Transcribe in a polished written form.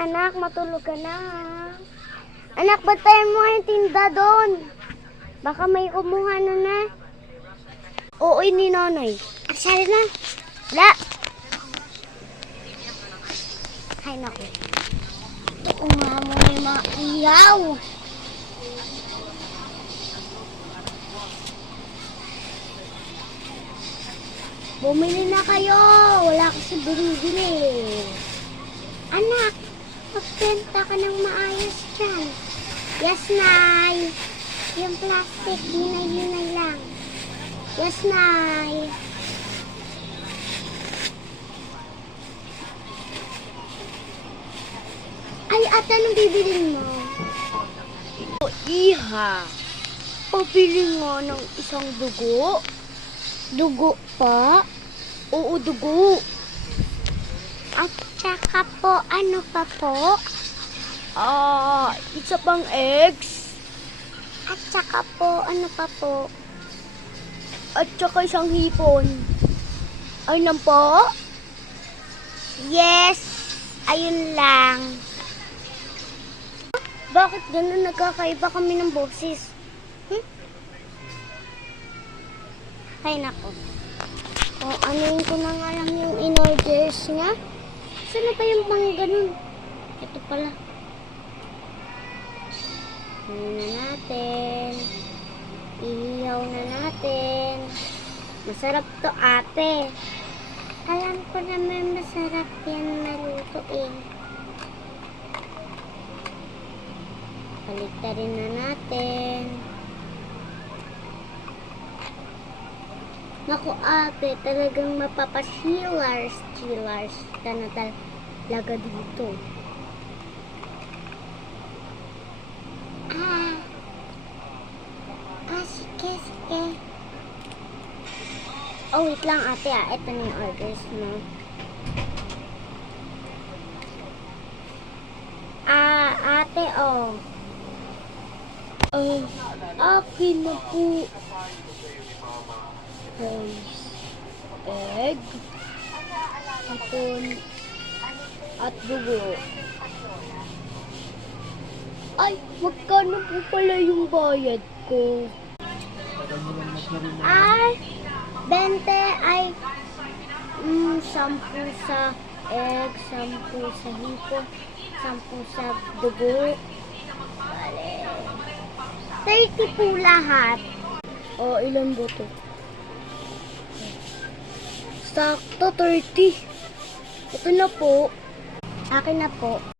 anak, matulog ka na. Anak, batayan mo nga yung tinda doon. Baka may kumuha na. Oo, ni Nonoy. Aksara na. La. Ay, naku. Ito, nga mo na yung mga iyaw. Bumili na kayo. Wala kasi bumibili. Anak, magbenta ka ng maayos dyan. Yes, Nay. Yung plastic, hinay-hinay lang. Yes, Nay. Ay, ate, anong bibilin mo? Iha, pabili nga ng isang dugo. Dugo pa? Oo, dugo. At saka po, ano pa po? Isa pang eggs. At saka po, ano pa po? At saka isang hipon. Ay lang po? Yes, ayun lang. Bakit ganun nagkakaiba kami ng boses? Ay nako. O anuin ko na nga lang yung in-orders niya. Saan na ba yung pang ganun? Ito pala. Ano na natin? Ihiyaw na natin. Masarap to, ate. Alam ko naman masarap yan malutuin. Paligtarin na natin. Naku, ate, talagang mapapachillars ka na talaga dito. Sige. Oh, wait lang, ate, ito na yung orders mo. Ate, oh. Akin na po. Rice, egg, hipon, at dugo. Ay, magkano po pala yung bayad ko? Ay, 20 ay 10 sa egg, 10 sa hipon, 10 sa dugo. Bale, 30 po lahat. O, ilan ba ito? Sakto, 30. Ito na po. Akin na po.